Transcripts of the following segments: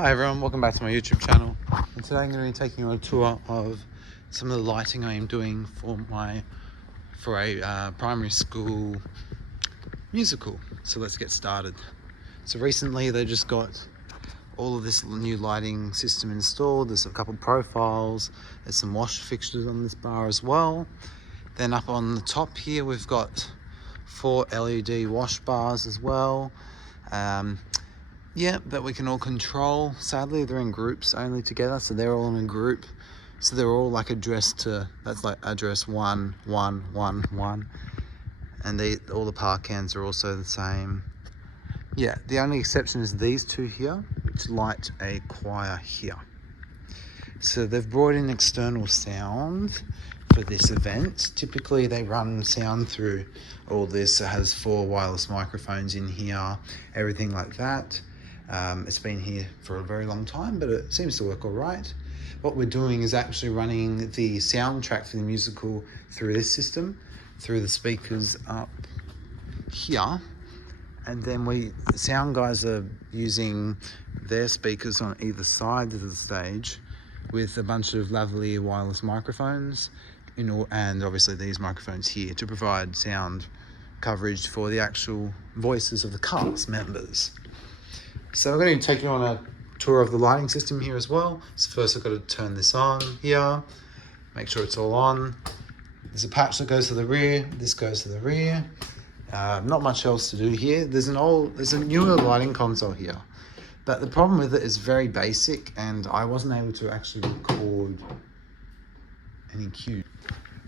Hi everyone, welcome back to my YouTube channel. And today I'm going to be taking you on a tour of some of the lighting I am doing for a primary school musical. So let's get started. So recently they just got all of this new lighting system installed. There's a couple profiles, there's some wash fixtures on this bar as well. Then up on the top here we've got 4 LED wash bars as well. That we can all control. Sadly, they're in groups only together, so they're all in a group. So they're all like addressed to, that's like address 1, 1, 1, 1. And all the park cans are also the same. Yeah, the only exception is these two here, which light a choir here. So they've brought in external sound for this event. Typically they run sound through all this. It has 4 wireless microphones in here, everything like that. It's been here for a very long time, but it seems to work all right. What we're doing is actually running the soundtrack for the musical through this system, through the speakers up here. And then the sound guys are using their speakers on either side of the stage with a bunch of lavalier wireless microphones, and obviously these microphones here to provide sound coverage for the actual voices of the cast members. So we're going to take you on a tour of the lighting system here as well. So first I've got to turn this on here, make sure it's all on. There's a patch that goes to the rear, this goes to the rear. Not much else to do here. There's a newer lighting console here, but the problem with it is very basic, and I wasn't able to actually record any cues.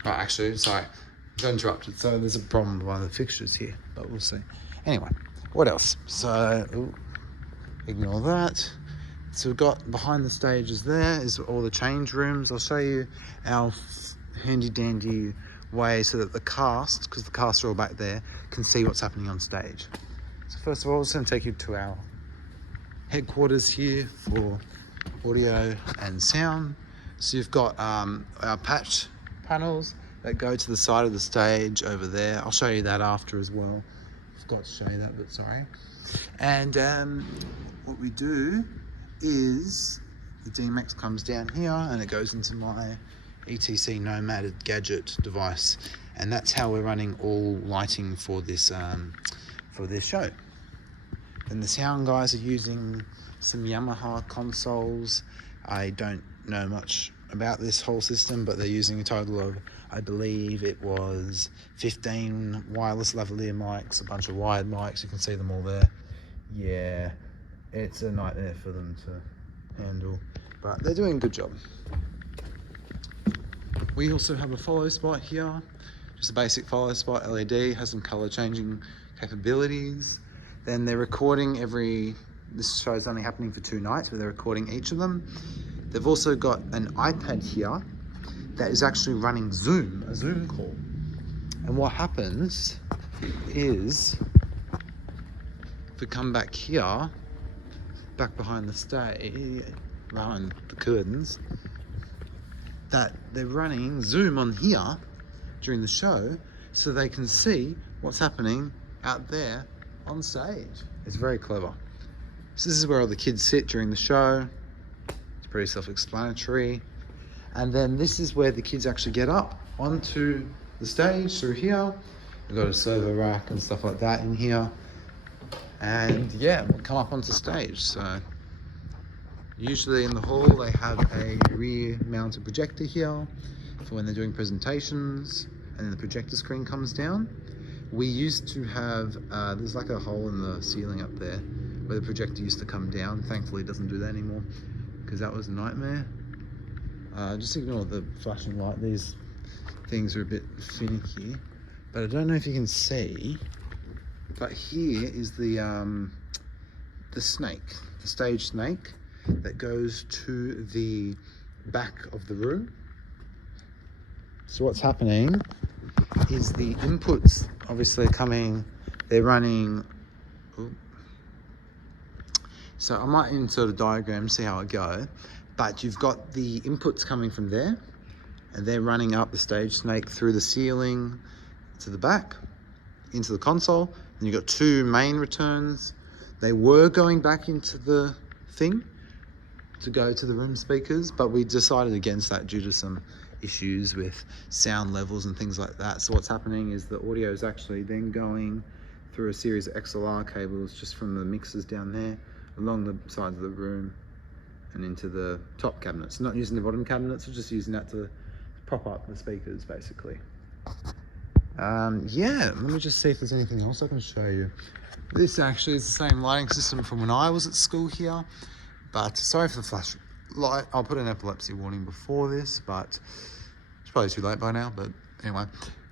Oh, actually, sorry, I got interrupted. So there's a problem with one of the fixtures here, but we'll see. Anyway, what else? So, ignore that. So we've got behind the stages there is all the change rooms. I'll show you our handy dandy way so that the cast, because the cast are all back there, can see what's happening on stage. So first of all, I'm just going to take you to our headquarters here for audio and sound. So you've got our patch panels that go to the side of the stage over there. I'll show you that after as well. Forgot to show you that, but sorry. And what we do is the DMX comes down here and it goes into my ETC Nomad gadget device, and that's how we're running all lighting for this show. And the sound guys are using some Yamaha consoles. I don't know much about this whole system, but they're using a total of, I believe it was 15 wireless lavalier mics, a bunch of wired mics. You can see them all there. Yeah, it's a nightmare for them to handle, but they're doing a good job. We also have a follow spot here, just a basic follow spot LED, has some color changing capabilities. Then they're recording this show's only happening for 2 nights, but they're recording each of them. They've also got an iPad here that is actually running a Zoom call. And what happens is, if we come back here, back behind the stage, behind the curtains, that they're running Zoom on here during the show so they can see what's happening out there on stage. It's very clever. So this is where all the kids sit during the show. It's pretty self-explanatory. And then this is where the kids actually get up onto the stage through here. We've got a server rack and stuff like that in here. And yeah, we'll come up onto stage. So usually in the hall they have a rear mounted projector here for when they're doing presentations, and then the projector screen comes down. We used to have, there's like a hole in the ceiling up there where the projector used to come down. Thankfully it doesn't do that anymore, because that was a nightmare. Just ignore the flashing light. These things are a bit finicky, but I don't know if you can see, but here is the snake, the stage snake that goes to the back of the room. So what's happening is the inputs obviously they're running. So I might insert a diagram, see how it goes, but you've got the inputs coming from there, and they're running up the stage snake through the ceiling to the back into the console. And you've got 2 main returns. They were going back into the thing, to go to the room speakers, but we decided against that due to some issues with sound levels and things like that. So what's happening is the audio is actually then going through a series of XLR cables just from the mixers down there along the sides of the room and into the top cabinets. Not using the bottom cabinets, we're just using that to prop up the speakers basically. Yeah, let me just see if there's anything else I can show you. This actually is the same lighting system from when I was at school here, but sorry for the flash light. I'll put an epilepsy warning before this, but it's probably too late by now. But anyway,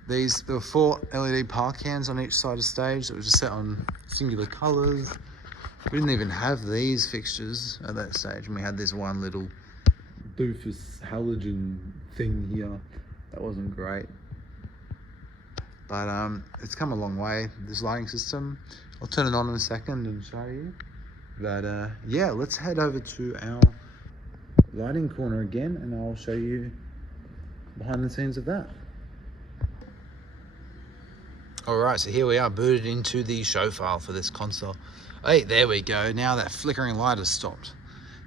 there were 4 LED power cans on each side of stage that were just set on singular colors. We didn't even have these fixtures at that stage, and we had this one little doofus halogen thing here that wasn't great. But it's come a long way, this lighting system. I'll turn it on in a second and show you. But yeah, let's head over to our lighting corner again and I'll show you behind the scenes of that. Alright, so here we are booted into the show file for this console. Hey, there we go. Now that flickering light has stopped.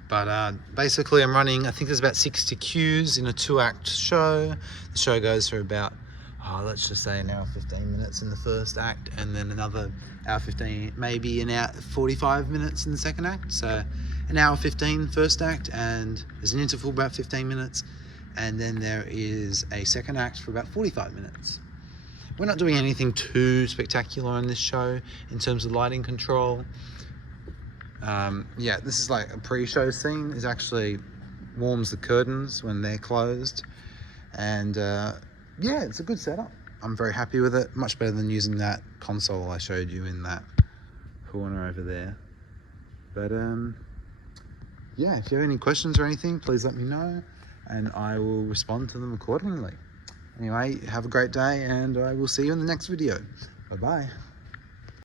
But basically I'm running, I think there's about 60 cues in a 2-act show. The show goes for about, let's just say an hour 15 minutes in the first act, and then another hour 15, maybe an hour 45 minutes in the second act. So an hour 15 first act, and there's an interval about 15 minutes, and then there is a second act for about 45 minutes. We're not doing anything too spectacular on this show in terms of lighting control. Yeah, this is like a pre-show scene. It actually warms the curtains when they're closed, and yeah, it's a good setup. I'm very happy with it. Much better than using that console I showed you in that corner over there. But yeah, if you have any questions or anything, please let me know and I will respond to them accordingly. Anyway, have a great day and I will see you in the next video. Bye-bye.